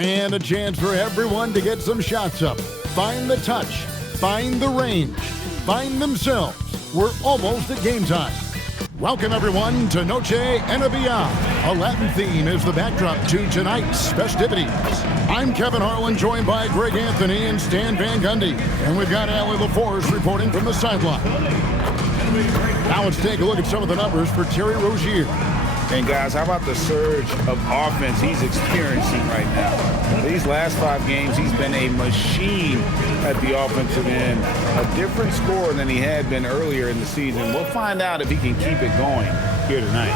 And a chance for everyone to get some shots up. Find the touch, find the range, find themselves. We're almost at game time. Welcome everyone to Noche and Beyond. A Latin theme is the backdrop to tonight's festivities. I'm Kevin Harlan, joined by Greg Anthony and Stan Van Gundy. And we've got Allie LaForce reporting from the sideline. Now let's take a look at some of the numbers for Terry Rozier. And guys, how about the surge of offense he's experiencing right now? These last 5 games, he's been a machine at the offensive end. A different scorer than he had been earlier in the season. We'll find out if he can keep it going here tonight.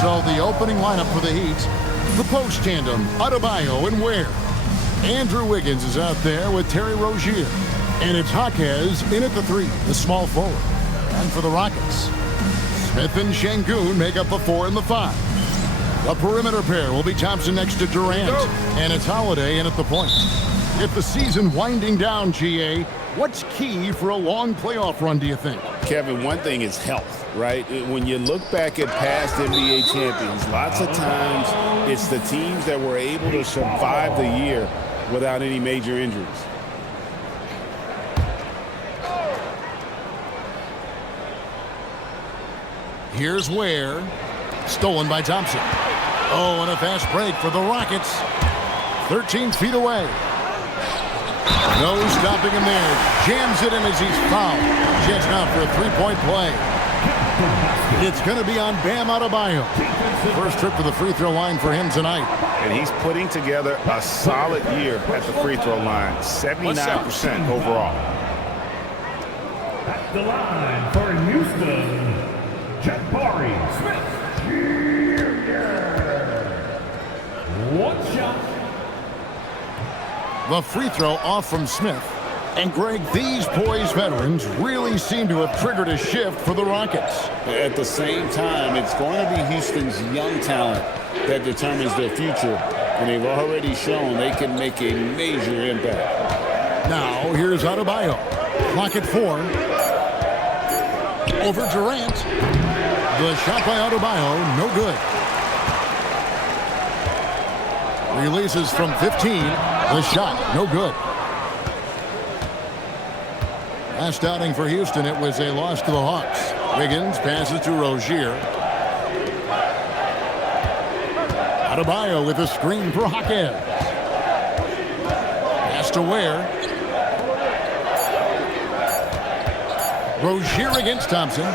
So the opening lineup for the Heat, the post tandem, Adebayo and Ware. Andrew Wiggins is out there with Terry Rozier. And it's Jaquez in at the 3, the small forward. And for the Rockets, Smith and Şengün make up the 4 and the 5. The perimeter pair will be Thompson next to Durant, and it's Holiday in at the point. If the season winding down, GA, what's key for a long playoff run, do you think? Kevin, one thing is health, right? When you look back at past NBA champions, lots of times it's the teams that were able to survive the year without any major injuries. Here's Ware. Stolen by Thompson. Oh, and a fast break for the Rockets. 13 feet away. No stopping him there. Jams it in as he's fouled. Jets out for a 3-point play. It's going to be on Bam Adebayo. First trip to the free throw line for him tonight. And he's putting together a solid year at the free throw line. 79% overall. At the line for Houston, Jabari Smith Jr. One shot. The free throw off from Smith. And Greg, these poised veterans really seem to have triggered a shift for the Rockets. At the same time, it's going to be Houston's young talent that determines their future. And they've already shown they can make a major impact. Now, here's Adebayo. Clock at 4. Over Durant. The shot by Adebayo, no good. Releases from 15. The shot, no good. Last outing for Houston, it was a loss to the Hawks. Wiggins passes to Rozier. Adebayo with a screen for Jaquez. Pass to Ware. Rozier against Thompson.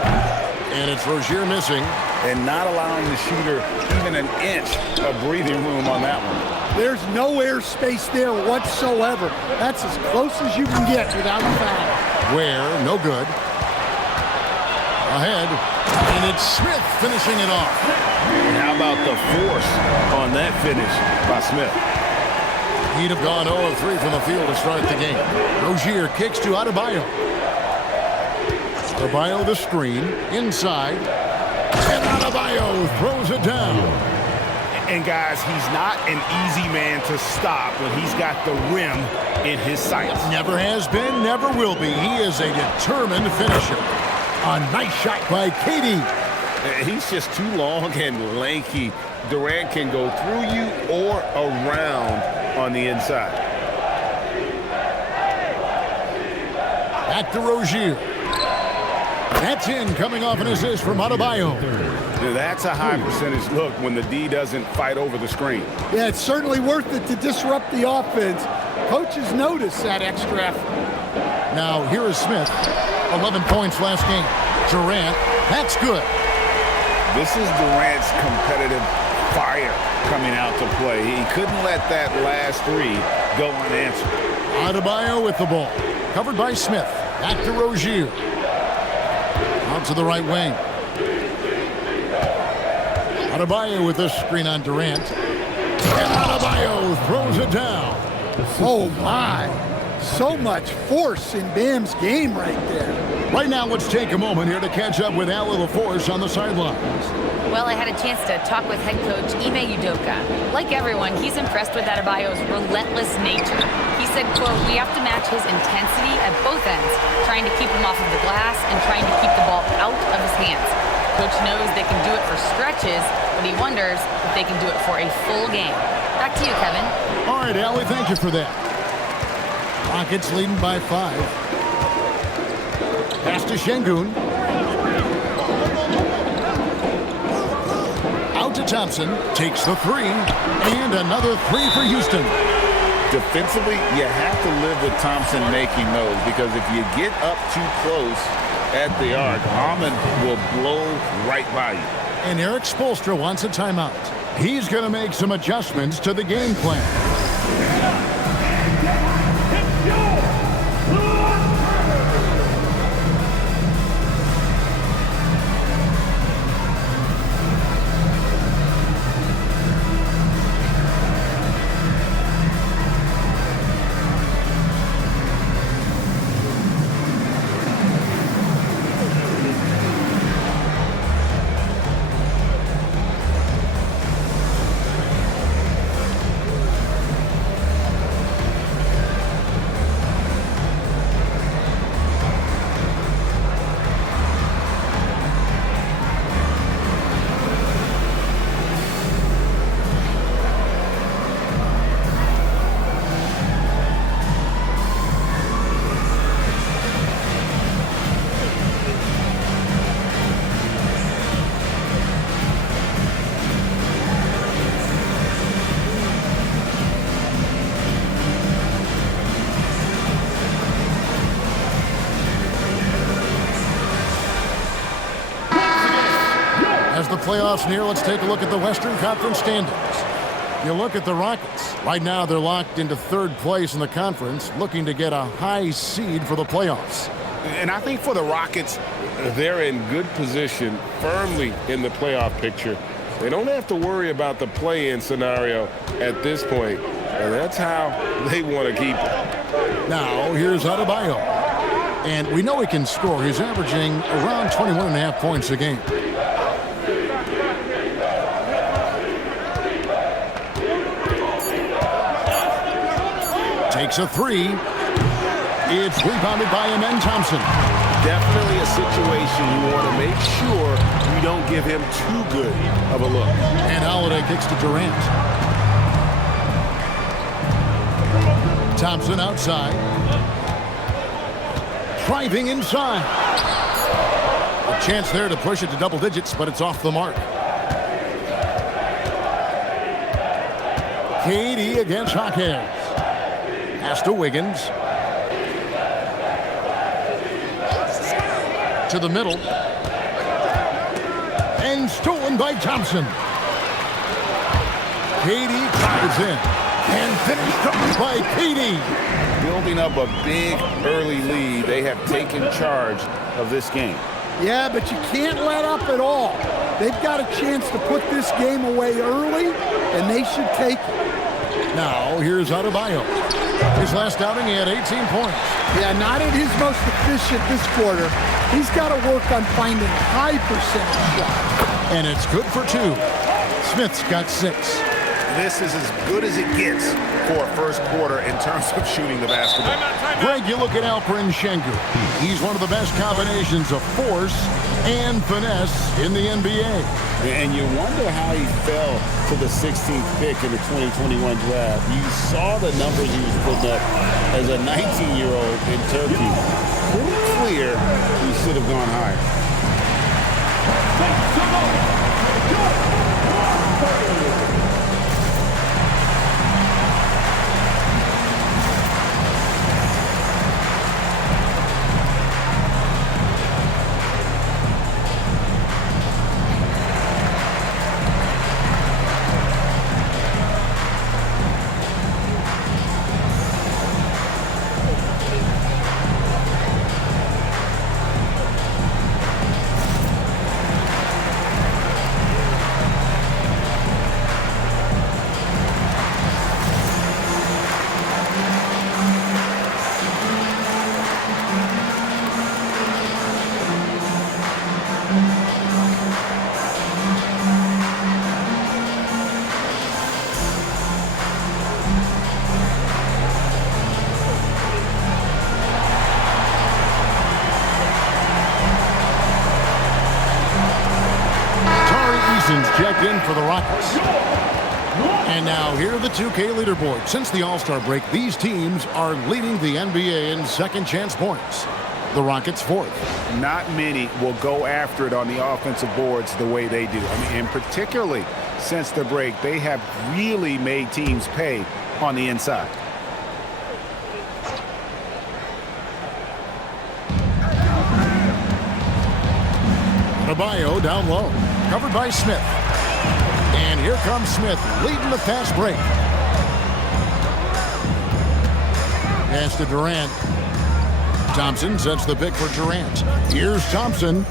And it's Rozier missing. And not allowing the shooter even an inch of breathing room on that one. There's no air space there whatsoever. That's as close as you can get without a foul. Ware, no good. Ahead. And it's Smith finishing it off. And how about the force on that finish by Smith? He'd have gone 0 of 3 from the field to start the game. Rozier kicks to Adebayo. Adebayo the screen, inside, and Adebayo throws it down. And guys, he's not an easy man to stop when he's got the rim in his sights. Never has been, never will be. He is a determined finisher. A nice shot by KD. He's just too long and lanky. Durant can go through you or around on the inside. Back to Rozier. That's in, coming off an assist from Adebayo. That's a high percentage look when the D doesn't fight over the screen. Yeah, it's certainly worth it to disrupt the offense. Coaches notice that extra effort. Now, here is Smith. 11 points last game. Durant, that's good. This is Durant's competitive fire coming out to play. He couldn't let that last 3 go unanswered. Adebayo with the ball. Covered by Smith. Back to Rozier. Out to the right wing. Adebayo with a screen on Durant. And Adebayo throws it down. Oh, my. So much force in Bam's game right there. Right now, let's take a moment here to catch up with Allie LaForce on the sidelines. Well, I had a chance to talk with head coach Ime Udoka. Like everyone, he's impressed with Adebayo's relentless nature. He said, quote, "We have to match his intensity at both ends, trying to keep him off of the glass and trying to keep the ball out of his hands. Coach knows they can do it for stretches, but he wonders if they can do it for a full game. Back to you, Kevin. All right, Allie, thank you for that. Rockets leading by 5. Pass to Şengün. Out to Thompson. Takes the 3. And another 3 for Houston. Defensively, you have to live with Thompson making those, because if you get up too close at the arc, Hammond will blow right by you. And Eric Spoelstra wants a timeout. He's going to make some adjustments to the game plan. As the playoffs near, let's take a look at the Western Conference standings. You look at the Rockets. Right now, they're locked into 3rd place in the conference, looking to get a high seed for the playoffs. And I think for the Rockets, they're in good position, firmly in the playoff picture. They don't have to worry about the play-in scenario at this point, and that's how they want to keep it. Now, here's Adebayo. And we know he can score. He's averaging around 21.5 points a game. Takes a 3. It's rebounded by Amen Thompson. Definitely a situation you want to make sure you don't give him too good of a look. And Holiday kicks to Durant. Thompson outside. Driving inside. A chance there to push it to double digits, but it's off the mark. KD against Hawkins. Pass to Wiggins. To the middle. And stolen by Thompson. KD drives in. And finished off by KD. Building up a big early lead. They have taken charge of this game. Yeah, but you can't let up at all. They've got a chance to put this game away early, and they should take it. Now, here's Adebayo. His last outing, he had 18 points. Yeah, not at his most efficient this quarter. He's got to work on finding high percentage shots. And it's good for 2. Smith's got 6. This is as good as it gets for a first quarter in terms of shooting the basketball. Greg, you look at Alperen Şengün. He's one of the best combinations of force and finesse in the NBA. And you wonder how he fell to the 16th pick in the 2021 draft. You saw the numbers he was putting up as a 19-year-old in Turkey. Pretty clear he should have gone higher. checked in for the Rockets. And now here are the 2K leaderboard. Since the All-Star break, these teams are leading the NBA in second chance points. The Rockets fourth. Not many will go after it on the offensive boards the way they do. I mean, and particularly since the break, they have really made teams pay on the inside. Adebayo down low, covered by Smith. And here comes Smith, leading the fast break. Pass to Durant. Thompson sets the pick for Durant. Here's Thompson.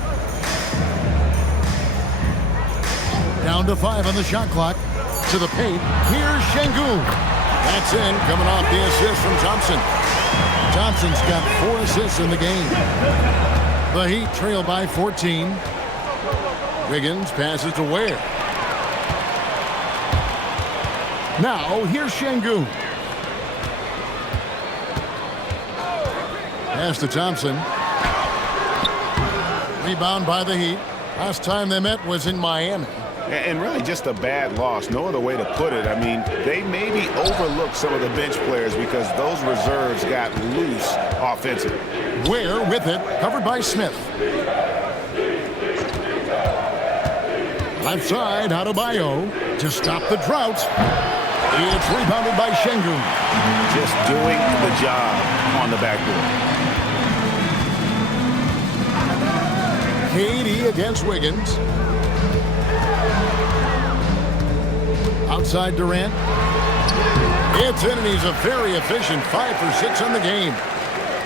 Down to 5 on the shot clock. To the paint. Here's Şengün. That's in, coming off the assist from Thompson. Thompson's got 4 assists in the game. The Heat trail by 14. Wiggins passes to Ware. Now, here's Şengün. Pass to Thompson. Rebound by the Heat. Last time they met was in Miami. And really just a bad loss. No other way to put it. I mean, they maybe overlooked some of the bench players because those reserves got loose offensively. Ware with it, covered by Smith. Left side, Adebayo to stop the drought. It's rebounded by Şengün. Just doing the job on the backboard. KD against Wiggins. Outside Durant. It's in, and he's a very efficient 5 for 6 in the game.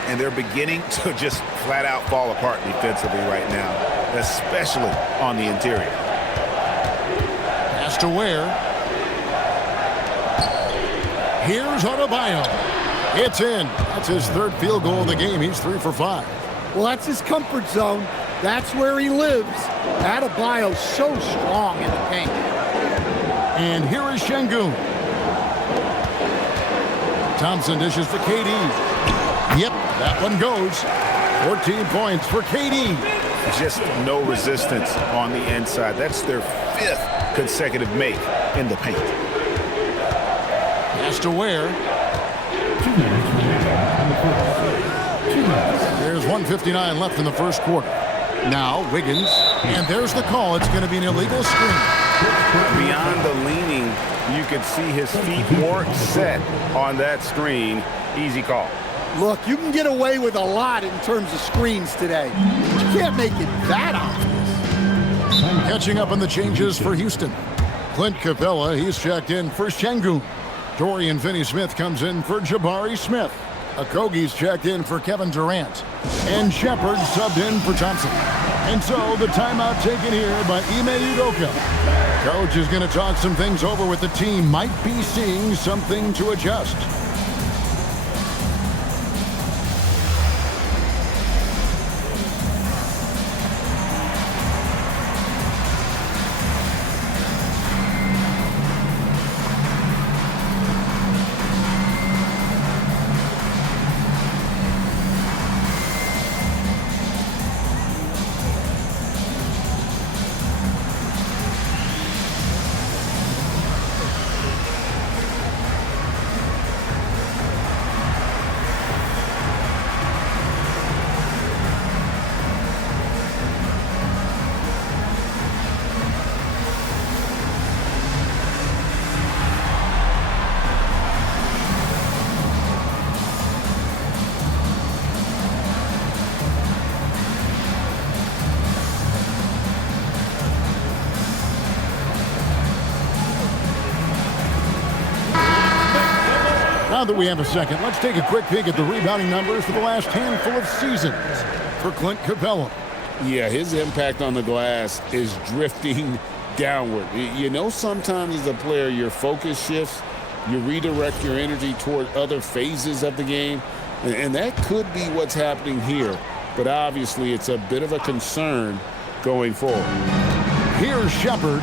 And they're beginning to just flat out fall apart defensively right now, especially on the interior. Pass to Ware. Here's Adebayo. It's in. That's his 3rd field goal of the game. He's 3 for 5. Well, that's his comfort zone. That's where he lives. Adebayo's so strong in the paint. And here is Şengün. Thompson dishes for KD. Yep, that one goes. 14 points for KD. Just no resistance on the inside. That's their 5th consecutive make in the paint. Pass to Ware. There's 1:59 left in the first quarter. Now Wiggins, and there's the call. It's going to be an illegal screen. Beyond the leaning, you could see his feet weren't set on that screen. Easy call. Look, you can get away with a lot in terms of screens today. You can't make it that obvious. Catching up on the changes for Houston. Clint Capella, he's checked in for Şengün. Dorian Finney-Smith comes in for Jabari Smith. Okogie's checked in for Kevin Durant. And Shepard subbed in for Thompson. And so the timeout taken here by Ime Udoka. Coach is going to talk some things over with the team. Might be seeing something to adjust. Now that we have a second, let's take a quick peek at the rebounding numbers for the last handful of seasons for Clint Capella. Yeah, his impact on the glass is drifting downward. You know, sometimes as a player, your focus shifts. You redirect your energy toward other phases of the game. And that could be what's happening here. But obviously, it's a bit of a concern going forward. Here's Shepard.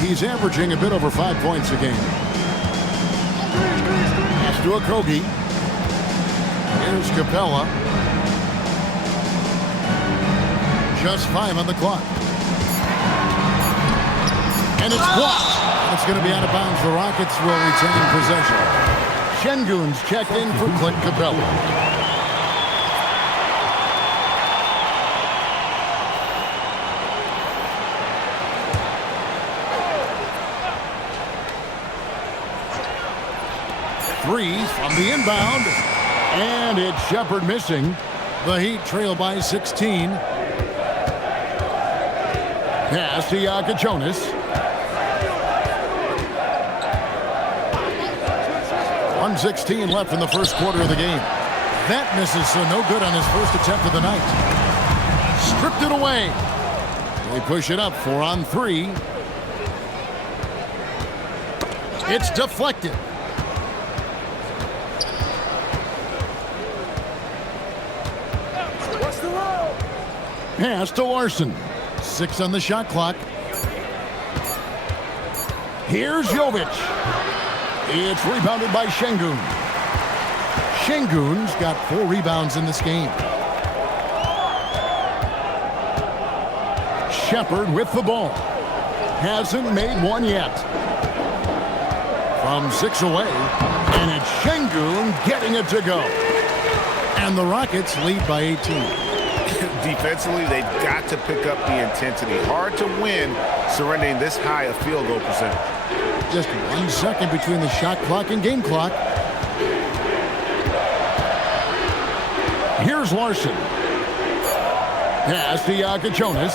He's averaging a bit over 5 points a game. Pass to Okogie. Here's Capella. Just 5 on the clock. And it's blocked. And it's going to be out of bounds. The Rockets will retain possession. Şengün's checked in for Clint Capella. Three from the inbound, and it's Shepherd missing. The Heat trail by 16. Pass to Jonas. 1:16 left in the first quarter of the game. That misses, so no good on his first attempt of the night. Stripped it away. They push it up 4-on-3. It's deflected. Pass to Larson. 6 on the shot clock. Here's Jovic. It's rebounded by Şengün. Şengün's got 4 rebounds in this game. Shepherd with the ball. Hasn't made one yet. From 6 away. And it's Şengün getting it to go. And the Rockets lead by 18. Defensively, they've got to pick up the intensity. Hard to win surrendering this high a field goal percentage. Just 1 second between the shot clock and game clock. Here's Larson. Pass to Jonas.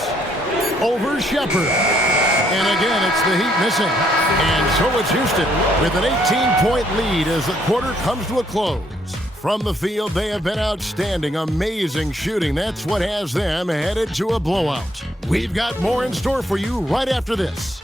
Over Shepherd. And again, it's the Heat missing. And so it's Houston with an 18-point lead as the quarter comes to a close. From the field, they have been outstanding, amazing shooting. That's what has them headed to a blowout. We've got more in store for you right after this.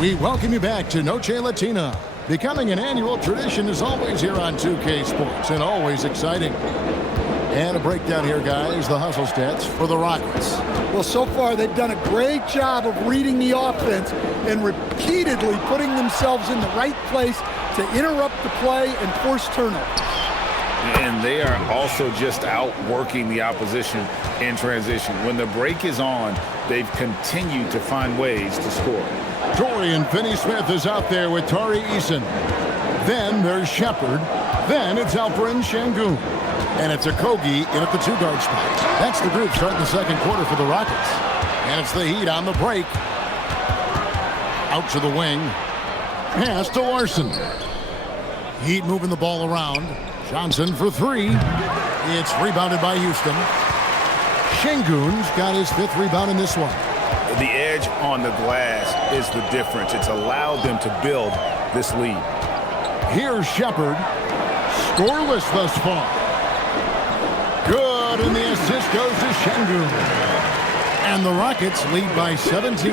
We welcome you back to Noche Latina. Becoming an annual tradition is always here on 2K Sports and always exciting. And a breakdown here, guys, the hustle stats for the Rockets. Well, so far they've done a great job of reading the offense and repeatedly putting themselves in the right place to interrupt the play and force turnovers. And they are also just outworking the opposition in transition. When the break is on, they've continued to find ways to score. Dorian Finney-Smith is out there with Tari Eason. Then there's Shepherd. Then it's Alperen Şengün. And it's Okogie in at the 2-guard spot. That's the group starting the second quarter for the Rockets. And it's the Heat on the break. Out to the wing. Pass to Larson. Heat moving the ball around. Johnson for 3. It's rebounded by Houston. Şengün's got his 5th rebound in this one. The edge on the glass is the difference. It's allowed them to build this lead. Here's Shepherd. Scoreless thus far. Good, and the assist goes to Şengün. And the Rockets lead by 17.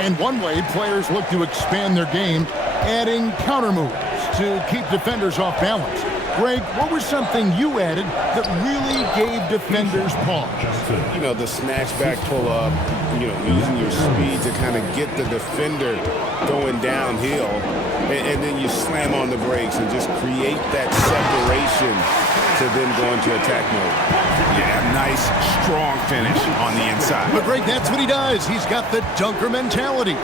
And one way players look to expand their game, adding counter moves to keep defenders off balance. Greg, what was something you added that really gave defenders pause? You know, the snatch back pull up, you know, using your speed to kind of get the defender going downhill, and then you slam on the brakes and just create that separation to then go into attack mode. Yeah, nice, strong finish on the inside. But Greg, that's what he does. He's got the dunker mentality.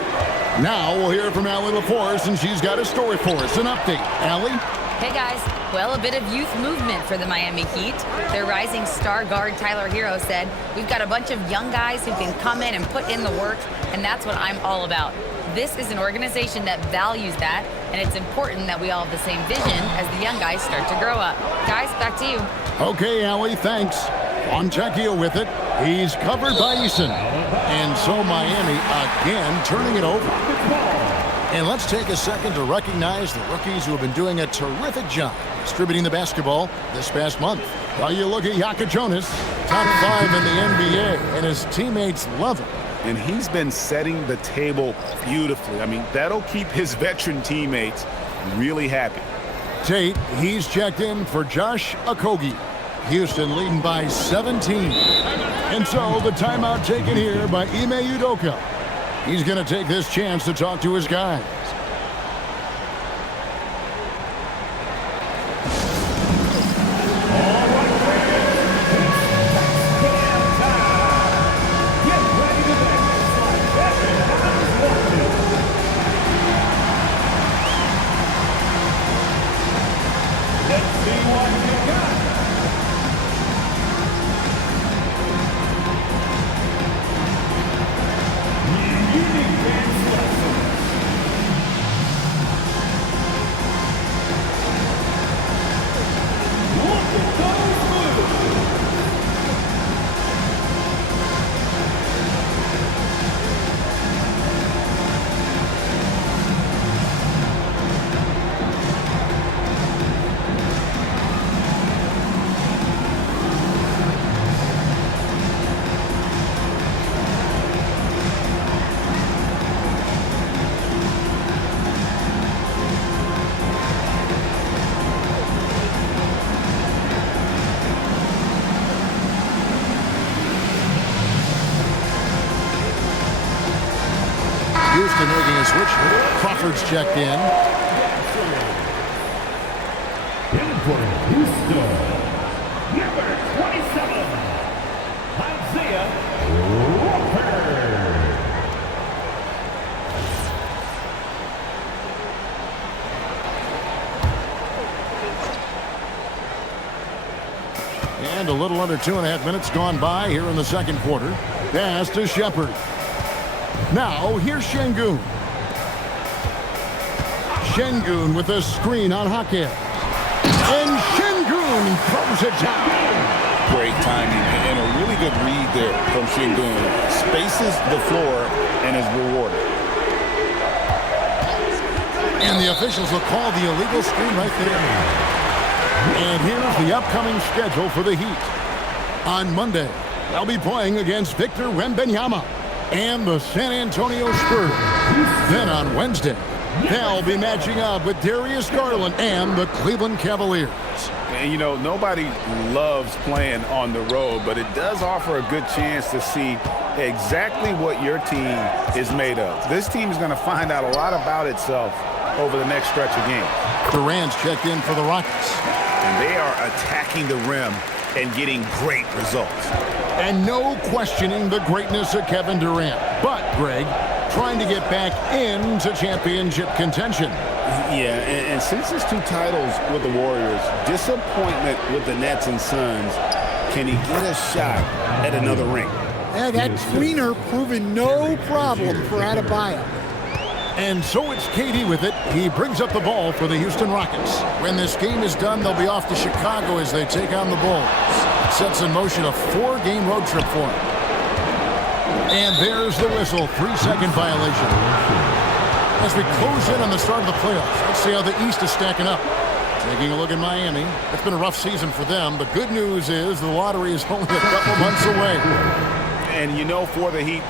Now we'll hear from Allie LaForce, and she's got a story for us. An update. Allie? Hey guys, well, a bit of youth movement for the Miami Heat. Their rising star guard Tyler Hero said, "We've got a bunch of young guys who can come in and put in the work, and that's what I'm all about." This is an organization that values that, and it's important that we all have the same vision as the young guys start to grow up. Guys, back to you. Okay, Allie, thanks. Fontecchio with it. He's covered by Eason. And so Miami again turning it over. And let's take a second to recognize the rookies who have been doing a terrific job distributing the basketball this past month. While you look at Jonas, top 5 in the NBA, and his teammates love him. And he's been setting the table beautifully. I mean, that'll keep his veteran teammates really happy. Tate, he's checked in for Josh Okogie. Houston leading by 17. And so the timeout taken here by Ime Udoka. He's going to take this chance to talk to his guys. Houston making a switch. Crawford's checked in. In for Houston, number 27, Isaiah Crawford. And a little under 2.5 minutes gone by here in the second quarter. Pass to Shepard. Now, here's Şengün. Şengün with a screen on Jaquez. And Şengün throws it down. Great timing and a really good read there from Şengün. Spaces the floor and is rewarded. And the officials will call the illegal screen right there. And here's the upcoming schedule for the Heat. On Monday, they'll be playing against Victor Wembanyama and the San Antonio Spurs. Then on Wednesday, they'll be matching up with Darius Garland and the Cleveland Cavaliers. And, you know, nobody loves playing on the road, but it does offer a good chance to see exactly what your team is made of. This team is going to find out a lot about itself over the next stretch of games. Durant's checked in for the Rockets. And they are attacking the rim and getting great results. And no questioning the greatness of Kevin Durant. But, Greg, trying to get back into championship contention. Yeah, and since his 2 titles with the Warriors, disappointment with the Nets and Suns, can he get a shot at another ring? Yeah, that tweener proving no problem for Adebayo. And so it's KD with it. He brings up the ball for the Houston Rockets. When this game is done, they'll be off to Chicago as they take on the Bulls. Sets in motion a 4-game road trip for him. And there's the whistle. 3-second violation. As we close in on the start of the playoffs, let's see how the East is stacking up. Taking a look at Miami. It's been a rough season for them. The good news is the lottery is only a couple months away. And, you know, for the Heat,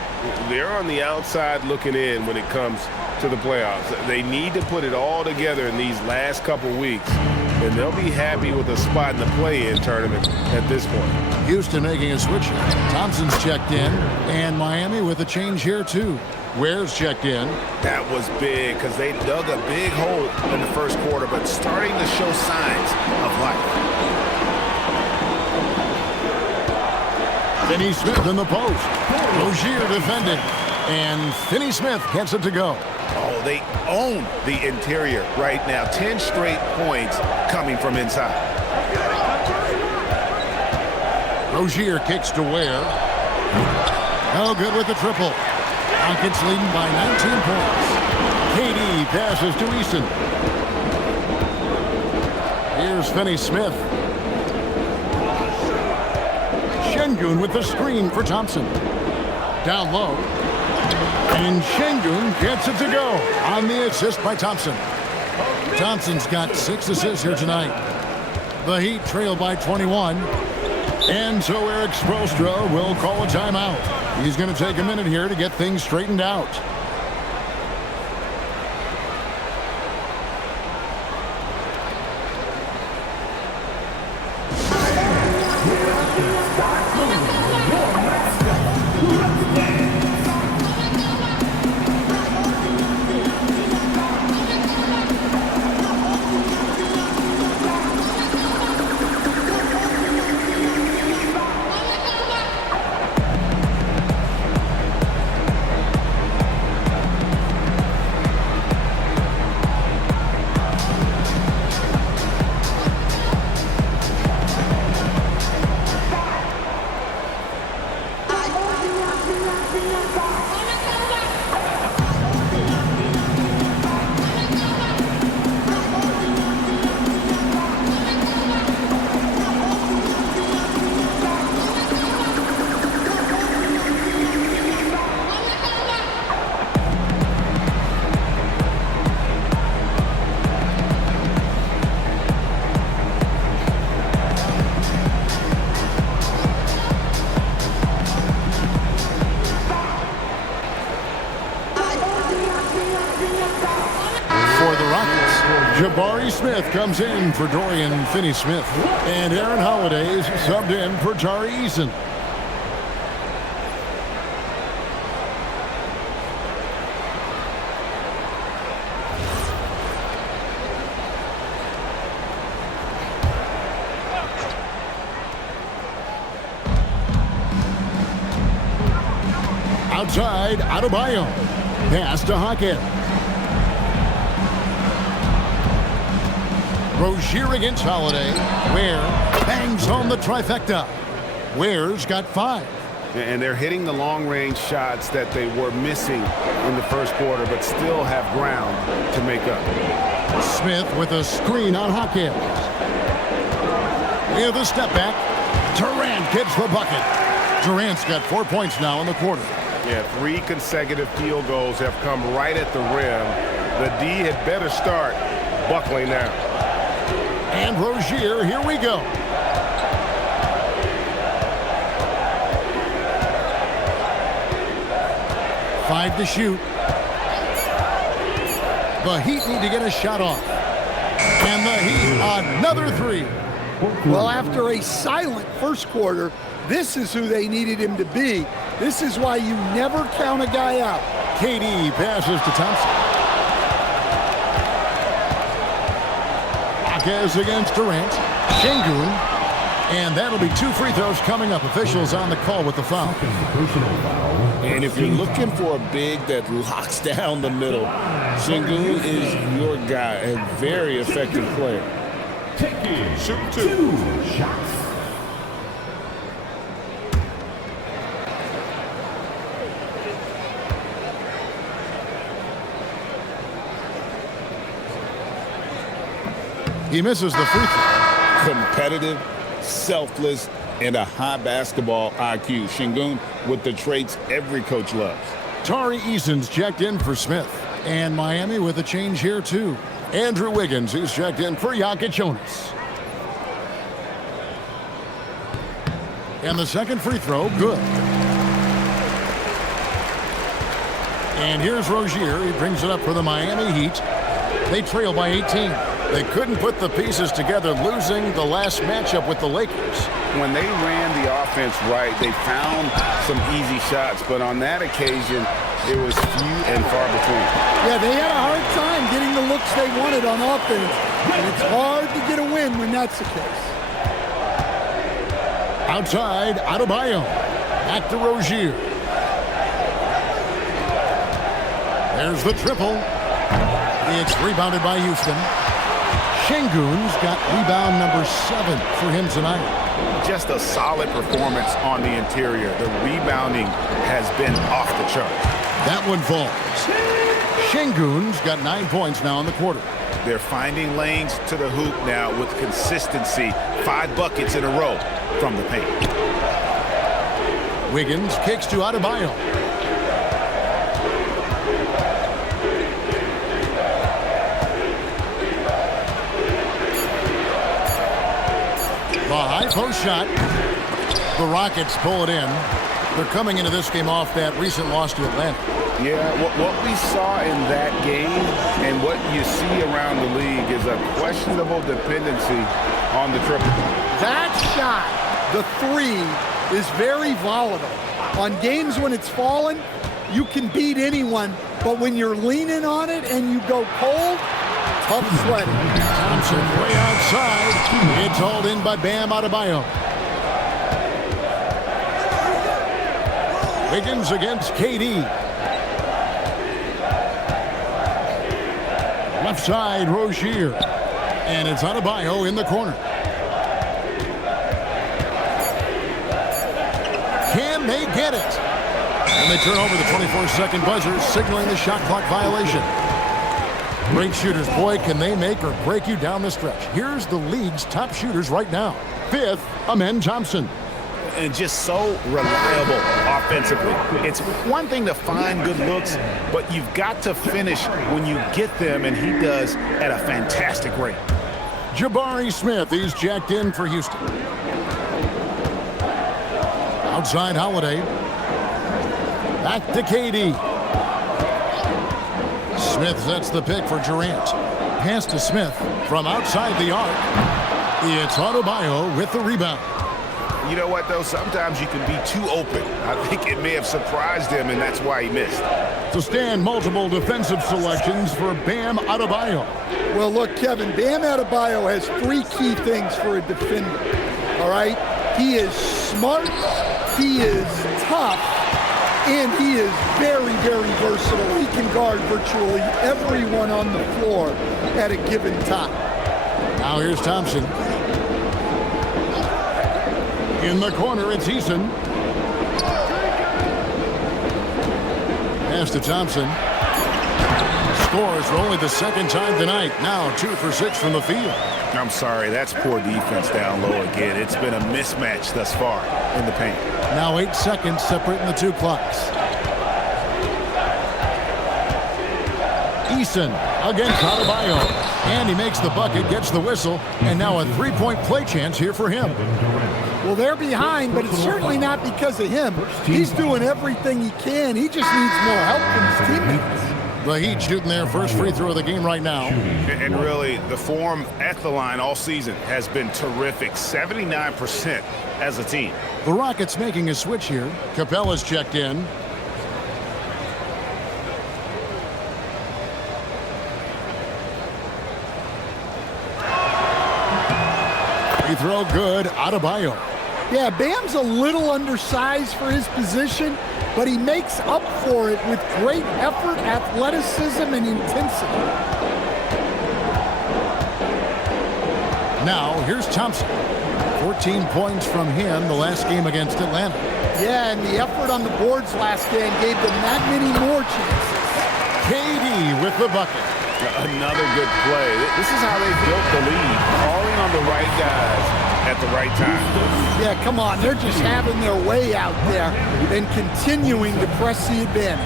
they're on the outside looking in when it comes to the playoffs. They need to put it all together in these last couple weeks, and they'll be happy with a spot in the play-in tournament at this point. Houston making a switch. Thompson's checked in, and Miami with a change here too. Ware's checked in. That was big because they dug a big hole in the first quarter, but starting to show signs of life. Finney Smith in the post. Rozier defending, and Finney Smith gets it to go. Oh, they own the interior right now. 10 straight points coming from inside. Rozier kicks to Ware. No good with the triple. Rockets leading by 19 points. KD passes to Easton. Here's Finney Smith. Şengün with the screen for Thompson. Down low. And Şengün gets it to go on the assist by Thompson. Thompson's got 6 assists here tonight. The Heat trail by 21. And so Eric Spoelstra will call a timeout. He's going to take a minute here to get things straightened out. Jabari Smith comes in for Dorian Finney-Smith. And Aaron Holiday's subbed in for Tari Eason. Outside, Adebayo. Pass to Hawkins. Rozier against Holiday. Ware bangs home the trifecta. Ware's got 5. And they're hitting the long-range shots that they were missing in the first quarter, but still have ground to make up. Smith with a screen on Hawkins. With a step back. Durant gets the bucket. Durant's got 4 points now in the quarter. Yeah, 3 consecutive field goals have come right at the rim. The D had better start buckling now. And Rozier, here we go. Five to shoot. The Heat need to get a shot off. And the Heat, another 3. Well, after a silent first quarter, this is who they needed him to be. This is why you never count a guy out. KD passes to Thompson. Hawkins against Durant. Şengün. And that'll be 2 free throws coming up. Officials on the call with the foul. And if you're looking for a big that locks down the middle, Şengün is your guy, a very effective player. Shoot 2 shots. He misses the free throw. Competitive, selfless, and a high basketball IQ. Şengün with the traits every coach loves. Tari Eason's checked in for Smith. And Miami with a change here, too. Andrew Wiggins, who's checked in for Jonas. And the second free throw, good. And here's Rozier. He brings it up for the Miami Heat. They trail by 18. They couldn't put the pieces together, losing the last matchup with the Lakers. When they ran the offense right, they found some easy shots, but on that occasion, it was few and far between. Yeah, they had a hard time getting the looks they wanted on offense, and it's hard to get a win when that's the case. Outside, Adebayo. Back to Rozier. There's the triple. It's rebounded by Houston. Şengün's got rebound number 7 for him tonight. Just a solid performance on the interior. The rebounding has been off the chart. That one falls. Şengün's got 9 points now in the quarter. They're finding lanes to the hoop now with consistency. 5 buckets in a row from the paint. Wiggins kicks to Adebayo. The high post shot. The Rockets pull it in. They're coming into this game off that recent loss to Atlanta. Yeah, what we saw in that game and what you see around the league is a questionable dependency on the triple. That shot, the 3, is very volatile. On games when it's fallen, you can beat anyone, but when you're leaning on it and you go cold, tough sledding. Thompson way outside. It's hauled in by Bam Adebayo. Wiggins against KD. Left side, Rozier. And it's Adebayo in the corner. Can they get it? And they turn over the 24-second buzzer, signaling the shot clock violation. Great shooters. Boy, can they make or break you down the stretch. Here's the league's top shooters right now. 5th, Amen Thompson. And just so reliable offensively. It's one thing to find good looks, but you've got to finish when you get them, and he does at a fantastic rate. Jabari Smith, he's jacked in for Houston. Outside Holiday. Back to KD. Smith sets the pick for Durant. pass to Smith from outside the arc. It's Adebayo with the rebound. You know what, though? Sometimes you can be too open. I think it may have surprised him, and that's why he missed. To stand multiple defensive selections for Bam Adebayo. Well, look, Kevin, Bam Adebayo has 3 key things for a defender, all right? He is smart, he is tough, and he is very, very versatile. He can guard virtually everyone on the floor at a given time. Now here's Thompson. In the corner, it's Eason. Pass to Thompson. Scores for only the second time tonight. Now 2 for 6 from the field. I'm sorry, that's poor defense down low again. It's been a mismatch thus far in the paint. Now 8 seconds separating the 2 clocks. Eason against Adebayo. And he makes the bucket, gets the whistle, and now a 3-point play chance here for him. Well, they're behind, but it's certainly not because of him. He's doing everything he can. He just needs more help from his teammates. The Heat shooting their first free throw of the game right now. And really, the form at the line all season has been terrific. 79% as a team. The Rockets making a switch here. Capella's checked in. Free throw good. Adebayo. Yeah, Bam's a little undersized for his position, but he makes up for it with great effort, athleticism, and intensity. Now, here's Thompson. 14 points from him the last game against Atlanta. Yeah, and the effort on the boards last game gave them that many more chances. KD with the bucket. Another good play. This is how they built the lead, calling on the right guys at the right time. Yeah, come on. They're just having their way out there and continuing to press the advantage.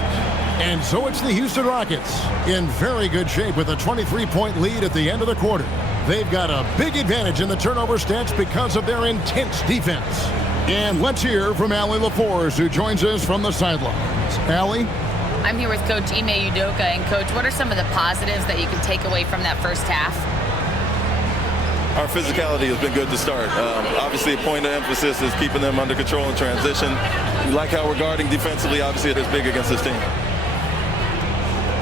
And so it's the Houston Rockets in very good shape with a 23-point lead at the end of the quarter. They've got a big advantage in the turnover stats because of their intense defense. And let's hear from Allie LaForce, who joins us from the sidelines. Allie? I'm here with Coach Ime Udoka. And, Coach, what are some of the positives that you can take away from that first half? Our physicality has been good to start. Obviously, a point of emphasis is keeping them under control in transition. We like how we're guarding defensively. Obviously, it is big against this team.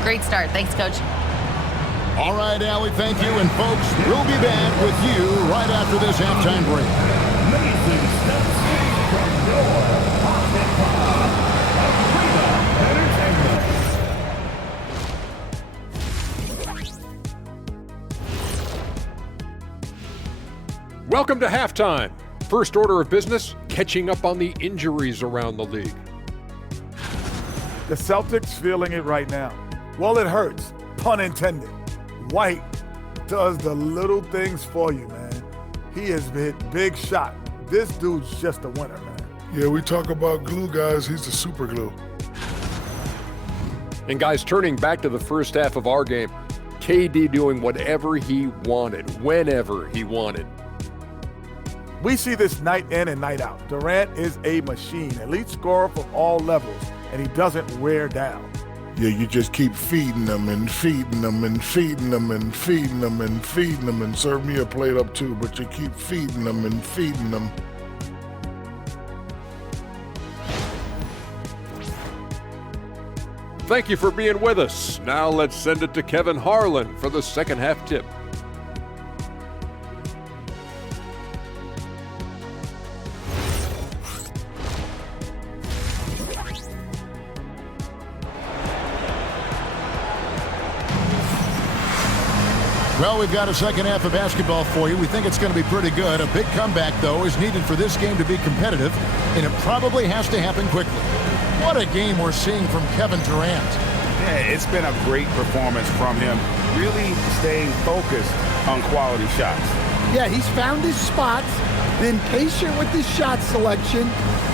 Great start. Thanks, Coach. All right, Allie, thank you. And, folks, we'll be back with you right after this halftime break. Amazing steps from your pocket entertainment. Welcome to halftime. First order of business, catching up on the injuries around the league. The Celtics feeling it right now. Well, it hurts, pun intended. White does the little things for you, man. He has hit big shot. This dude's just a winner, man. Yeah, we talk about glue, guys. He's the super glue. And guys, turning back to the first half of our game, KD doing whatever he wanted, whenever he wanted. We see this night in and night out. Durant is a machine, elite scorer from all levels, and he doesn't wear down. Yeah, you just keep feeding them and feeding them and feeding them and feeding them and feeding them, and serve me a plate up too, but you keep feeding them and feeding them. Thank you for being with us. Now let's send it to Kevin Harlan for the second half tip. Well, we've got a second half of basketball for you. We think it's going to be pretty good. A big comeback, though, is needed for this game to be competitive, and it probably has to happen quickly. What a game we're seeing from Kevin Durant. Yeah, it's been a great performance from him, really staying focused on quality shots. Yeah, he's found his spots, been patient with his shot selection,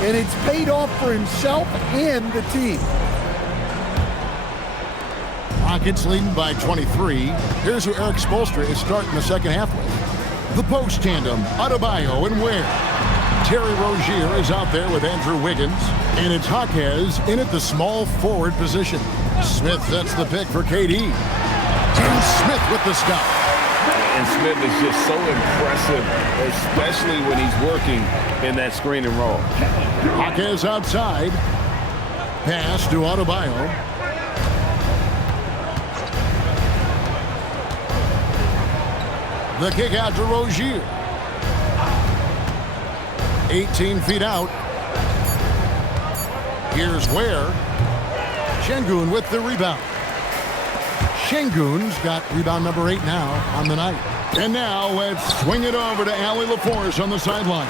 and it's paid off for himself and the team. Rockets leading by 23. Here's who Eric Spoelstra is starting the second half with. The post tandem, Adebayo and Ware. Terry Rozier is out there with Andrew Wiggins. And it's Jaquez in at the small forward position. Smith sets the pick for KD. James Smith with the stop. And Smith is just so impressive, especially when he's working in that screen and roll. Hawkins outside. Pass to Adebayo. The kick out to Rozier. 18 feet out. Here's Ware. Şengün with the rebound. Şengün's got rebound number 8 now on the night. And now let's swing it over to Allie LaForce on the sideline.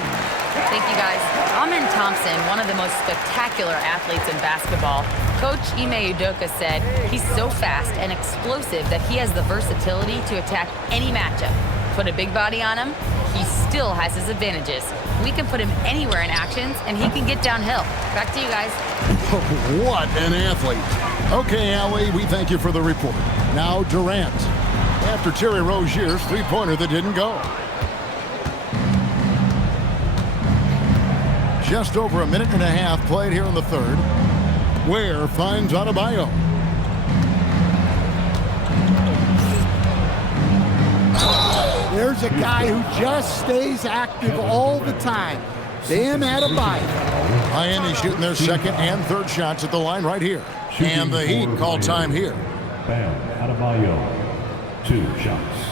Thank you, guys. Amen Thompson, one of the most spectacular athletes in basketball. Coach Ime Udoka said he's so fast and explosive that he has the versatility to attack any matchup. Put a big body on him, he still has his advantages. We can put him anywhere in actions, and he can get downhill. Back to you guys. What an athlete. Okay, Allie, we thank you for the report. Now Durant. After Terry Rozier's three-pointer that didn't go. Just over a minute and a half played here in the third. Ware finds Adebayo. There's a guy who just stays active all the time. Bam Adebayo. Miami shooting their second and third shots at the line right here. And the Heat call time here. Bam Adebayo, 2 shots.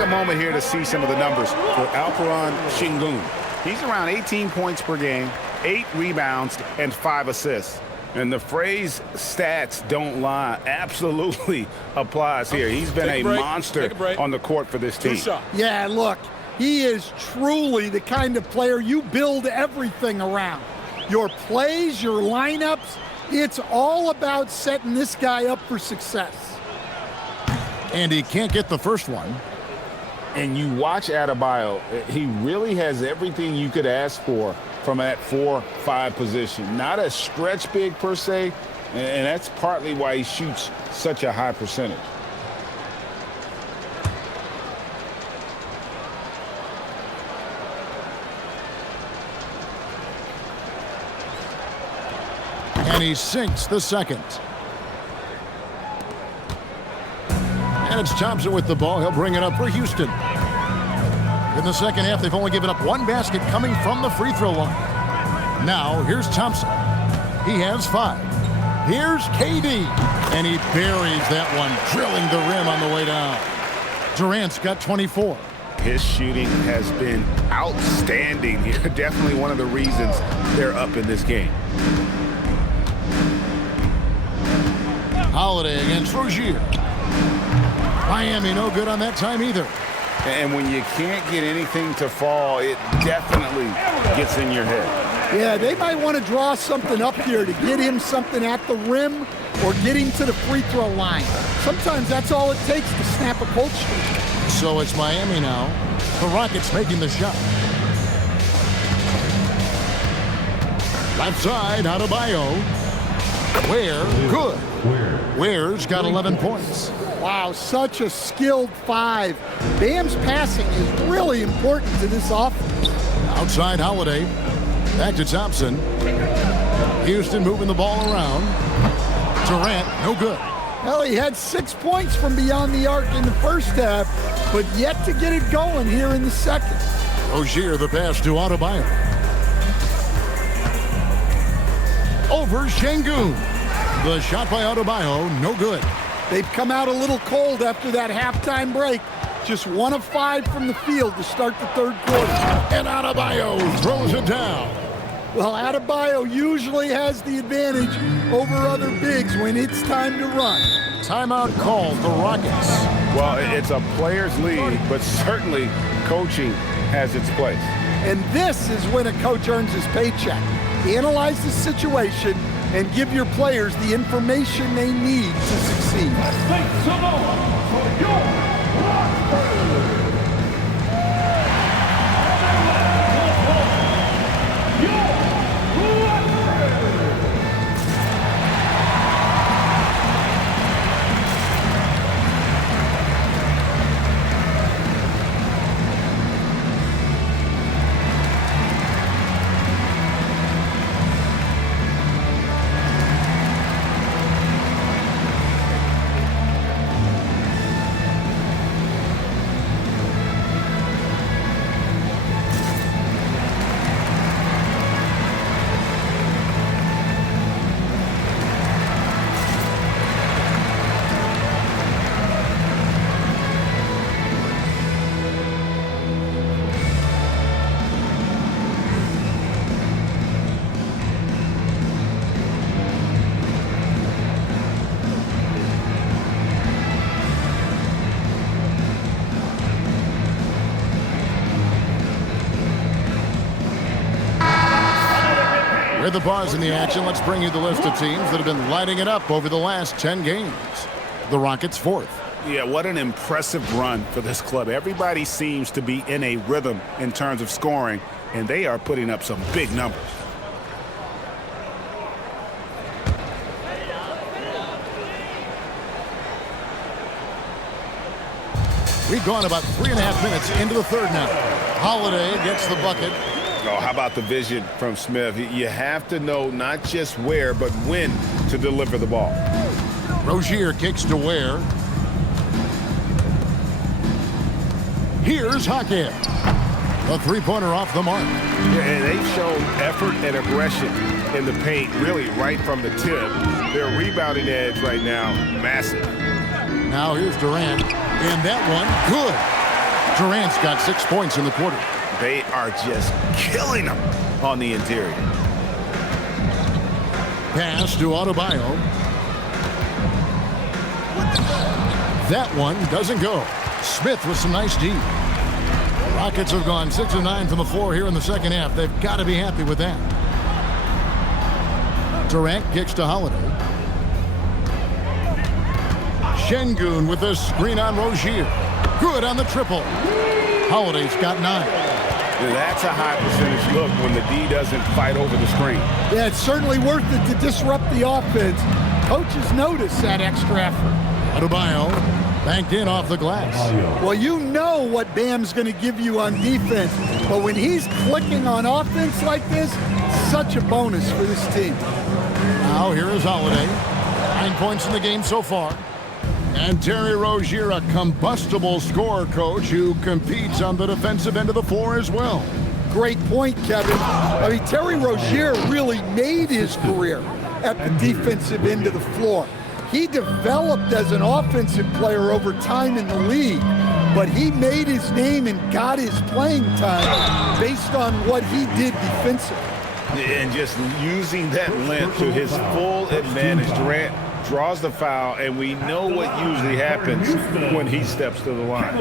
A moment here to see some of the numbers for Alperen Şengün. He's around 18 points per game, 8 rebounds, and 5 assists. And the phrase stats don't lie absolutely applies here. He's been a monster on the court for this team. Yeah, look, he is truly the kind of player you build everything around. Your plays, your lineups, it's all about setting this guy up for success. And he can't get the first one. And you watch Adebayo, he really has everything you could ask for from that 4-5 position. Not a stretch big per se, and that's partly why he shoots such a high percentage. And he sinks the second. And it's Thompson with the ball. He'll bring it up for Houston. In the second half, they've only given up 1 basket coming from the free throw line. Now, here's Thompson. He has 5. Here's KD. And he buries that one, drilling the rim on the way down. Durant's got 24. His shooting has been outstanding here. Definitely one of the reasons they're up in this game. Holiday against Rozier. Miami no good on that time either. And when you can't get anything to fall, it definitely gets in your head. Yeah, they might want to draw something up here to get him something at the rim or get him to the free throw line. Sometimes that's all it takes to snap a cold streak. So it's Miami now. The Rockets making the shot. Left side, Adebayo. Ware, good. Ware's got 11 points. Wow, such a skilled 5. Bam's passing is really important to this offense. Outside Holiday. Back to Thompson. Houston moving the ball around. Durant, no good. Well, he had 6 points from beyond the arc in the first half. but yet to get it going here in the second. Rozier, the pass to Adebayo. Over Şengün. The shot by Adebayo, no good. They've come out a little cold after that halftime break. Just 1 of 5 from the field to start the third quarter. And Adebayo throws it down. Well, Adebayo usually has the advantage over other bigs when it's time to run. Timeout called the Rockets. Well, it's a player's league, but certainly coaching has its place. And this is when a coach earns his paycheck. Analyze the situation and give your players the information they need to succeed. With the pause in the action, let's bring you the list of teams that have been lighting it up over the last 10 games. The Rockets 4th. Yeah, what an impressive run for this club. Everybody seems to be in a rhythm in terms of scoring, and they are putting up some big numbers. We've gone about 3.5 minutes into the third now. Holiday gets the bucket. Oh, how about the vision from Smith? You have to know not just where, but when to deliver the ball. Rozier kicks to Ware. Here's Hackett. A three-pointer off the mark. Yeah, and they've shown effort and aggression in the paint, really right from the tip. Their rebounding edge right now, massive. Now here's Durant. And that one, good. Durant's got 6 points in the quarter. They are just killing them on the interior. Pass to Adebayo. That one doesn't go. Smith with some nice D. Rockets have gone 6 of 9 from the floor here in the second half. They've got to be happy with that. Durant kicks to Holiday. Şengün with a screen on Rozier. Good on the triple. Holiday's got 9. That's a high percentage look when the D doesn't fight over the screen. Yeah, it's certainly worth it to disrupt the offense. Coaches notice that extra effort. Adebayo banked in off the glass. Well, you know what Bam's going to give you on defense, but when he's clicking on offense like this, such a bonus for this team. Now here is Holiday. 9 points in the game so far. And Terry Rozier, a combustible scorer coach who competes on the defensive end of the floor as well. Great point, Kevin. I mean, Terry Rozier really made his career at the defensive end of the floor. He developed as an offensive player over time in the league, but he made his name and got his playing time based on what he did defensively. And just using that length to his full advantage. Durant draws the foul, and we know what usually happens when he steps to the line.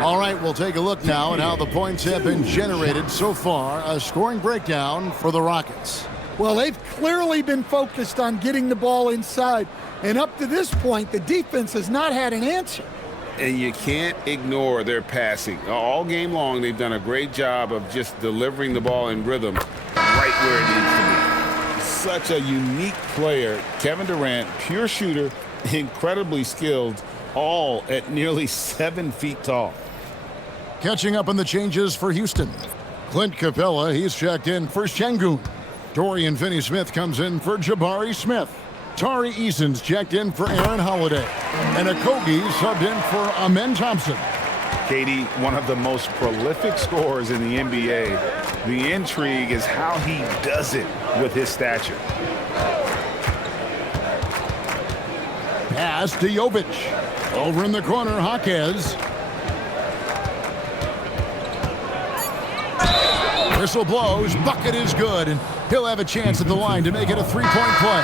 All right, we'll take a look now at how the points have been generated so far. A scoring breakdown for the Rockets. Well, they've clearly been focused on getting the ball inside, and up to this point, the defense has not had an answer. And you can't ignore their passing. All game long, they've done a great job of just delivering the ball in rhythm right where it needs to be. Such a unique player. Kevin Durant, pure shooter, incredibly skilled, all at nearly 7 feet tall. Catching up on the changes for Houston. Clint Capella, he's checked in for Şengün. Dorian Finney-Smith comes in for Jabari Smith. Tari Eason's checked in for Aaron Holiday. And Okogie subbed in for Amen Thompson. KD, one of the most prolific scorers in the NBA. The intrigue is how he does it with his stature. Pass to Jovic. Over in the corner, Jaquez. Whistle blows, bucket is good, and he'll have a chance at the line to make it a three-point play.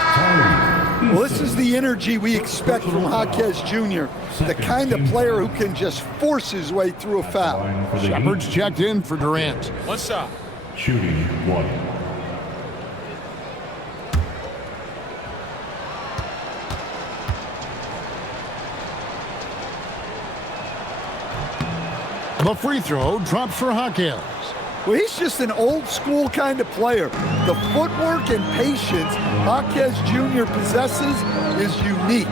Well, this is the energy we expect from Jaquez Jr., the kind of player who can just force his way through a foul. Shepard's checked in for Durant. One shot. Shooting 1. The free throw drops for Jaquez. Well, he's just an old-school kind of player. The footwork and patience Jaquez Jr. possesses is unique.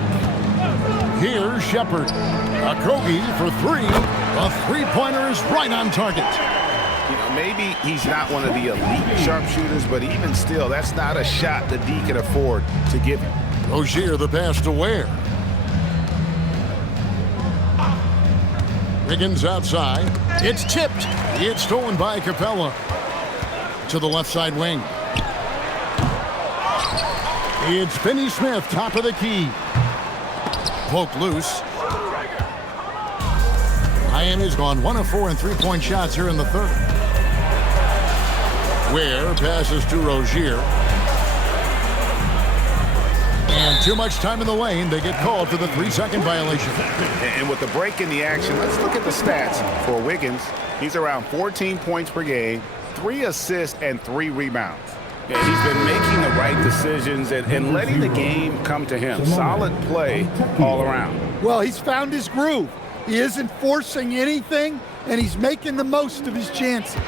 Here's Shepard. Okogie for three. The three-pointer is right on target. You know, maybe he's not one of the elite sharpshooters, but even still, that's not a shot that D can afford to give him. Rozier the pass to Ware. Wiggins outside. It's tipped. It's stolen by Capella. To the left side wing. It's Finney Smith, top of the key. Poke loose. Miami's gone 1 of 4 in three-point shots here in the third. Ware passes to Rozier. And too much time in the lane. They get called for the 3-second violation. And with the break in the action, let's look at the stats for Wiggins. He's around 14 points per game, 3 assists, and 3 rebounds. Yeah, he's been making the right decisions and letting the game come to him. Solid play all around. Well, he's found his groove. He isn't forcing anything, and he's making the most of his chances.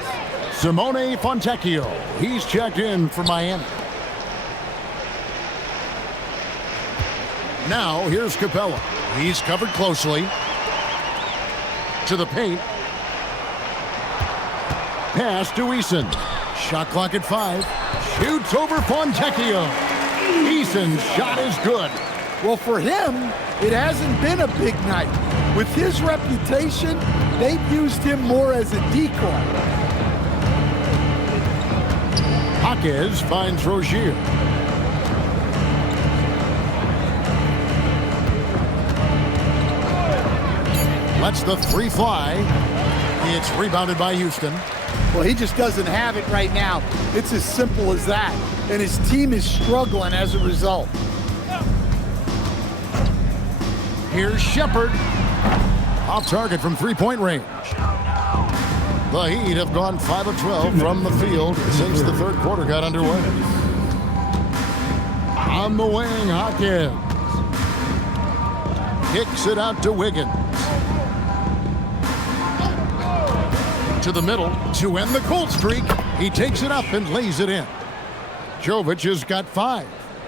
Simone Fontecchio. He's checked in for Miami. Now, here's Capella. He's covered closely. To the paint. Pass to Eason. Shot clock at 5. Shoots over Fontecchio. Eason's shot is good. Well, for him, it hasn't been a big night. With his reputation, they've used him more as a decoy. Jaquez finds Rozier. Lets the three fly. It's rebounded by Houston. Well, he just doesn't have it right now. It's as simple as that. And his team is struggling as a result. Here's Shepard. Off target from three-point range. The Heat have gone 5 of 12 from the field since the third quarter got underway. On the wing, Jaquez. Kicks it out to Wiggins. To the middle to end the cold streak. He takes it up and lays it in. Jovic has got 5.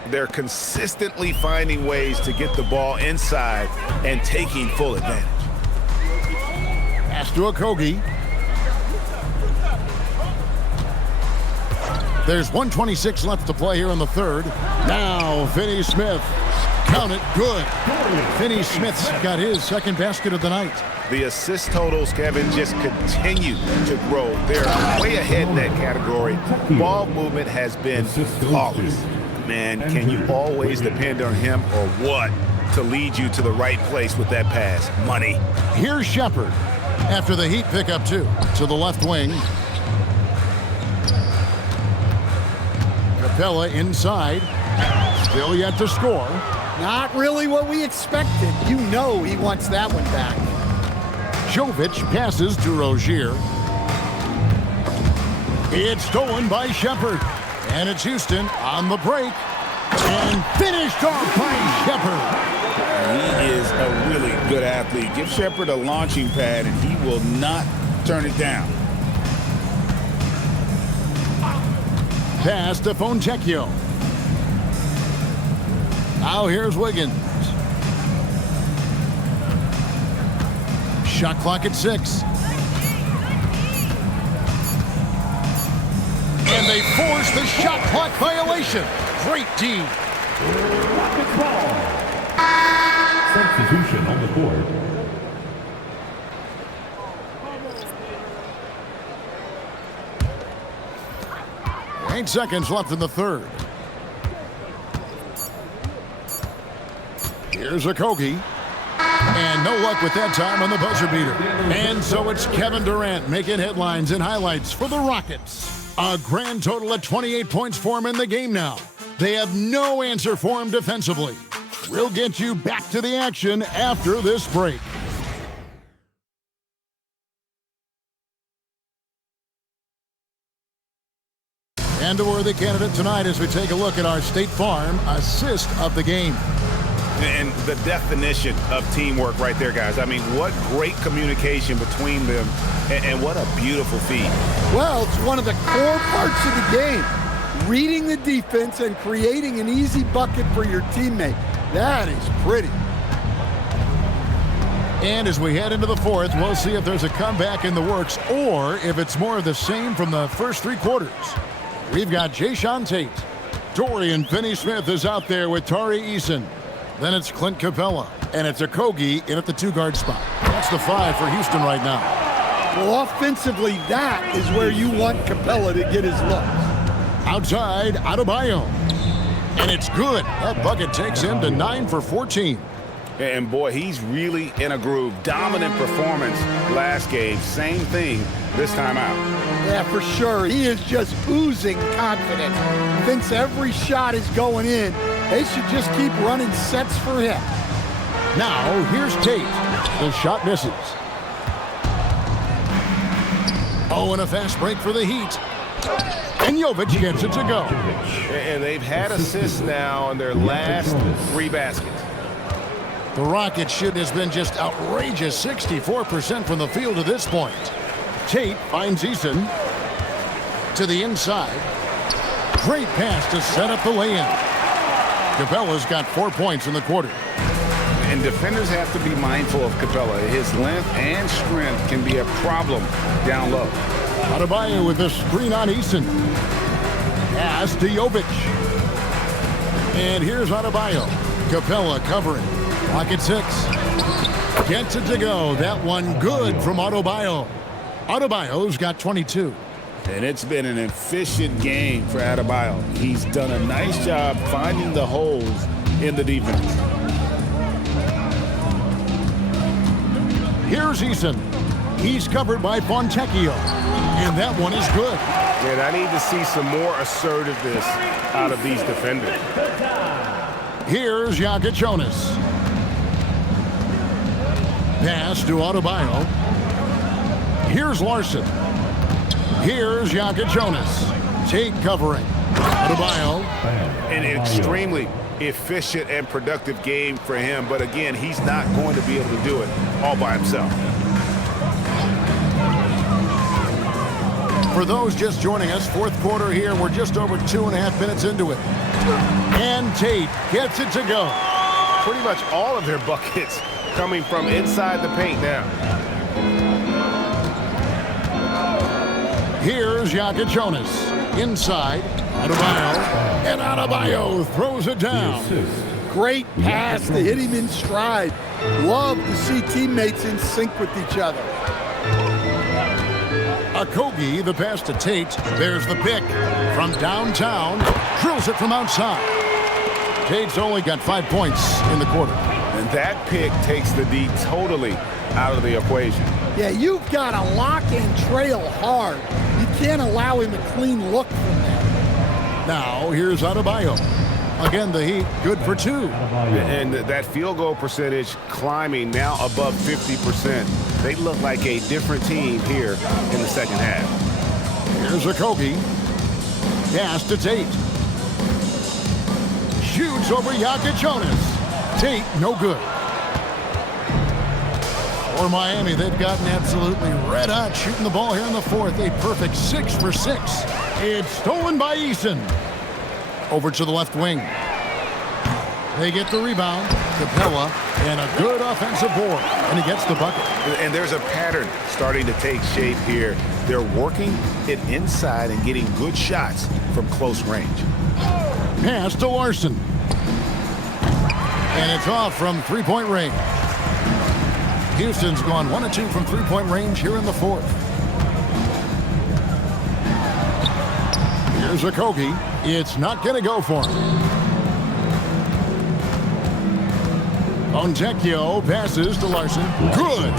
They're consistently finding ways to get the ball inside and taking full advantage. Pass to Okogie. There's 1:26 left to play here in the third. Now Finney Smith. Count it, good. Finney Smith's got his second basket of the night. The assist totals, Kevin, just continue to grow. They're way ahead in that category. Ball movement has been flawless. Man, can you always depend on him or what to lead you to the right place with that pass? Money. Here's Shepard after the Heat pick up 2 to the left wing. Capella inside. Still yet to score. Not really what we expected. You know he wants that one back. Jovic passes to Rozier. It's stolen by Shepard. And it's Houston on the break. And finished off by Shepard. He is a really good athlete. Give Shepard a launching pad and he will not turn it down. Pass to Fontecchio. Now here's Wiggins. Shot clock at 6. And they force the shot clock violation. Great D. Rockets ball. Substitution on the court. 9 seconds left in the third. Here's a Kogi. And no luck with that time on the buzzer beater. And so it's Kevin Durant making headlines and highlights for the Rockets. A grand total of 28 points for him in the game now. They have no answer for him defensively. We'll get you back to the action after this break. And a worthy candidate tonight as we take a look at our State Farm assist of the game. And the definition of teamwork right there, guys. I mean, what great communication between them, and what a beautiful feed. Well, it's one of the core parts of the game. Reading the defense and creating an easy bucket for your teammate. That is pretty. And as we head into the fourth, we'll see if there's a comeback in the works or if it's more of the same from the first 3 quarters. We've got Jayson Tatum. Dorian Finney-Smith is out there with Tari Eason. Then it's Clint Capella. And it's a Kogi in at the 2-guard spot. That's the 5 for Houston right now. Well, offensively, that is where you want Capella to get his looks. Outside, Adebayo. And it's good. That bucket takes him to 9 for 14. And boy, he's really in a groove. Dominant performance last game. Same thing this time out. Yeah, for sure. He is just oozing confidence. Thinks every shot is going in. They should just keep running sets for him. Now, here's Tate. The shot misses. Oh, and a fast break for the Heat. And Jovic gets it to go. And they've had assists now on their last 3 baskets. The Rockets' shoot has been just outrageous, 64% from the field to this point. Tate finds Eason to the inside. Great pass to set up the lay-in. Capella's got 4 points in the quarter. And defenders have to be mindful of Capella. His length and strength can be a problem down low. Adebayo with a screen on Eason. Pass to Jovic. And here's Adebayo. Capella covering. Rocket 6. Gets it to go. That one good from Adebayo. Adebayo's got 22. And it's been an efficient game for Adebayo. He's done a nice job finding the holes in the defense. Here's Eason. He's covered by Fontecchio. And that one is good. And I need to see some more assertiveness out of these defenders. Here's Jonas. Pass to Adebayo. Here's Larson. Here's Jonas. Tate covering. Adebayo. An extremely efficient and productive game for him. But again, he's not going to be able to do it all by himself. For those just joining us, fourth quarter here. We're just over 2.5 minutes into it. And Tate gets it to go. Pretty much all of their buckets coming from inside the paint now. Here's Jonas. Inside. Adebayo. And Adebayo throws it down. Great pass to hit him in stride. Love to see teammates in sync with each other. Kogi, the pass to Tate. There's the pick from downtown. Drills it from outside. Tate's only got 5 points in the quarter. And that pick takes the D totally out of the equation. Yeah, you've got to lock and trail hard. You can't allow him a clean look from that. Now, here's Adebayo. Again, the Heat good for 2. And that field goal percentage climbing now above 50%. They look like a different team here in the second half. Here's a Kogi. Pass to Tate. Shoots over Jonas. Tate, no good. For Miami, they've gotten absolutely red hot shooting the ball here in the fourth. A perfect 6 for 6. It's stolen by Eason. Over to the left wing. They get the rebound. Capella and a good offensive board. And he gets the bucket. And there's a pattern starting to take shape here. They're working it inside and getting good shots from close range. Pass to Larson. And it's off from three-point range. Houston's gone 1 of 2 from three-point range here in the fourth. Here's Okogie. It's not going to go for him. Fontecchio passes to Larson. Good.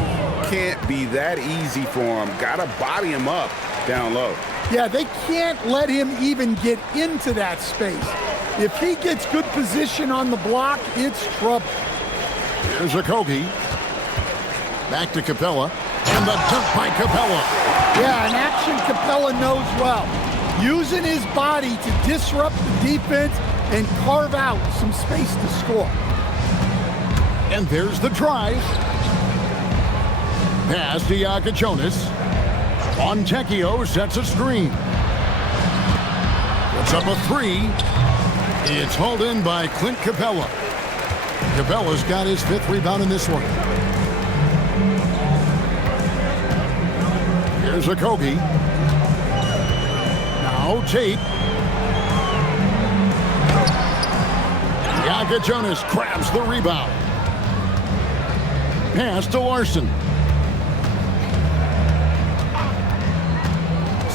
Can't be that easy for him. Got to body him up down low. Yeah, they can't let him even get into that space. If he gets good position on the block, it's trouble. Here's Okogie. Back to Capella. And the dunk by Capella. Yeah, an action Capella knows well. Using his body to disrupt the defense and carve out some space to score. And there's the drive. Pass to Jonas. Fontecchio sets a screen. Puts up a three. It's hauled in by Clint Capella. Capella's got his 5th rebound in this one. Here's Okogie. Now Tate. Jonas grabs the rebound. Pass to Larson.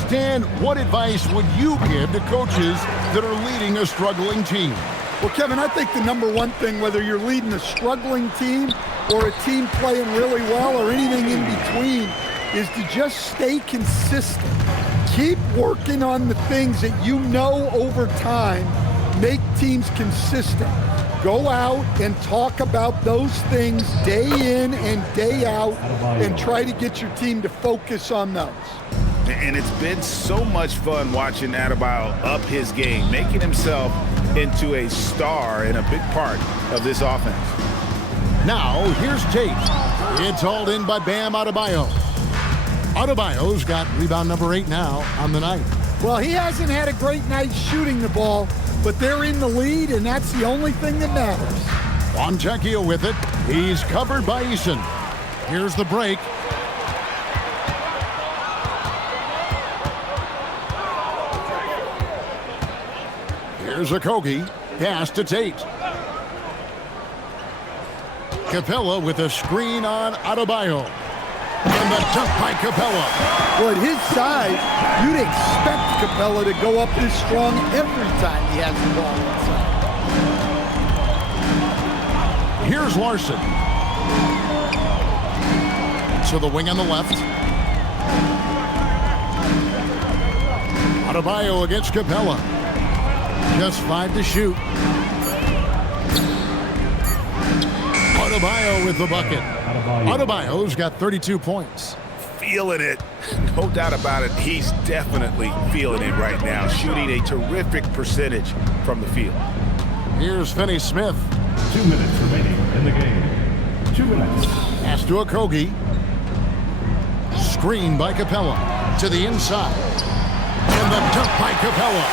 Stan, what advice would you give to coaches that are leading a struggling team? Well, Kevin, I think the number one thing, whether you're leading a struggling team or a team playing really well or anything in between, is to just stay consistent. Keep working on the things that you know over time make teams consistent. Go out and talk about those things day in and day out and try to get your team to focus on those. And it's been so much fun watching Adebayo up his game, making himself into a star and a big part of this offense. Now, here's Tate. It's hauled in by Bam Adebayo. Adebayo's got rebound number 8 now on the night. Well, he hasn't had a great night shooting the ball, but they're in the lead, and that's the only thing that matters. Fontecchio with it. He's covered by Eason. Here's the break. Here's Okogie. Pass to Tate. Capella with a screen on Adebayo. And the dunk by Capella. Well, at his size, you'd expect Capella to go up this strong every time he has the ball inside. Here's Larson. To the wing on the left. Adebayo against Capella. Just 5 to shoot. Adebayo with the bucket. Adebayo's got 32 points. Feeling it. No doubt about it. He's definitely feeling it right now. Shooting a terrific percentage from the field. Here's Finney Smith. 2 minutes remaining in the game. 2 minutes. Pass to Okogie. Screen by Capella. To the inside. And the dunk by Capella.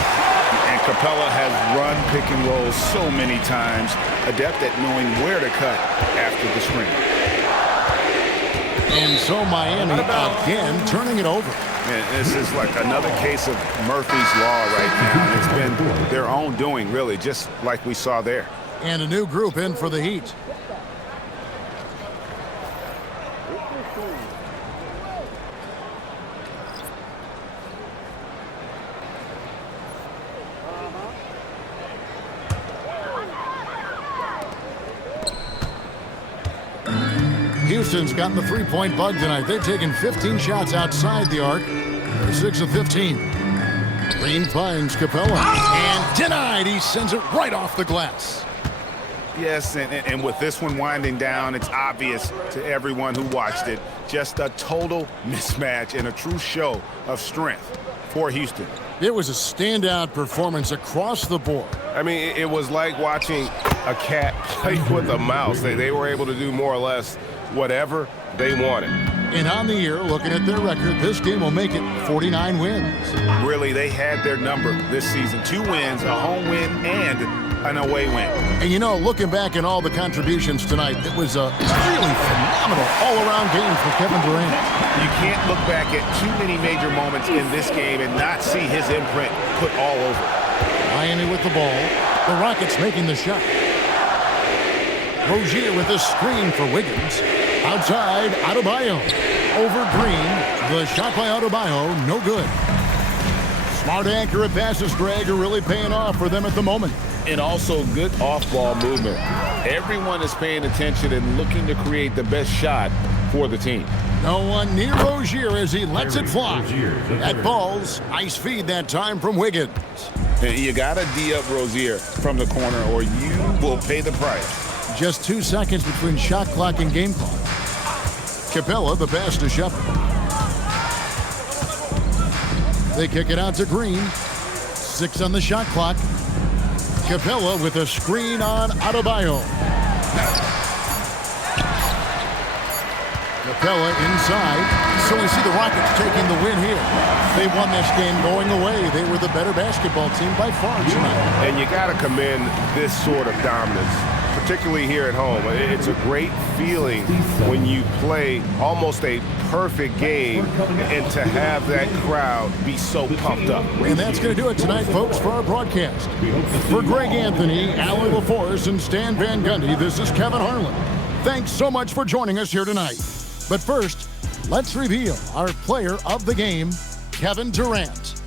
And Capella has run pick and roll so many times, adept at knowing where to cut after the screen. And so Miami again turning it over. And this is like another case of Murphy's Law right now. And it's been their own doing, really, just like we saw there. And a new group in for the Heat. Houston's gotten the three-point bug tonight. They've taken 15 shots outside the arc. They're 6 of 15. Green finds Capella. And denied. He sends it right off the glass. Yes, and with this one winding down, it's obvious to everyone who watched it. Just a total mismatch and a true show of strength for Houston. It was a standout performance across the board. I mean, it was like watching a cat play with a mouse. They were able to do more or less whatever they wanted. And on the year, looking at their record, this game will make it 49 wins. Really, they had their number this season. 2 wins, a home win, and an away win. And you know, looking back at all the contributions tonight, it was a really phenomenal all-around game for Kevin Durant. You can't look back at too many major moments in this game and not see his imprint put all over it. Miami with the ball. The Rockets making the shot. Rozier with a screen for Wiggins. Outside, Adebayo. Over Green. The shot by Adebayo, no good. Smart, accurate passes, Greg, are really paying off for them at the moment. And also good off-ball movement. Everyone is paying attention and looking to create the best shot for the team. No one near Rozier as he lets it fly. That ball's nice feed that time from Wiggins. You got to D-up Rozier from the corner or you will pay the price. Just 2 seconds between shot clock and game clock. Capella, the pass to Shepard. They kick it out to Green. 6 on the shot clock. Capella with a screen on Adebayo. Capella inside. So we see the Rockets taking the win here. They won this game going away. They were the better basketball team by far tonight. And you got to commend this sort of dominance, particularly here at home. It's a great feeling when you play almost a perfect game and to have that crowd be so pumped up. And that's going to do it tonight, folks, for our broadcast. For Greg Anthony, Alan LaForce, and Stan Van Gundy, this is Kevin Harlan. Thanks so much for joining us here tonight. But first, let's reveal our player of the game, Kevin Durant.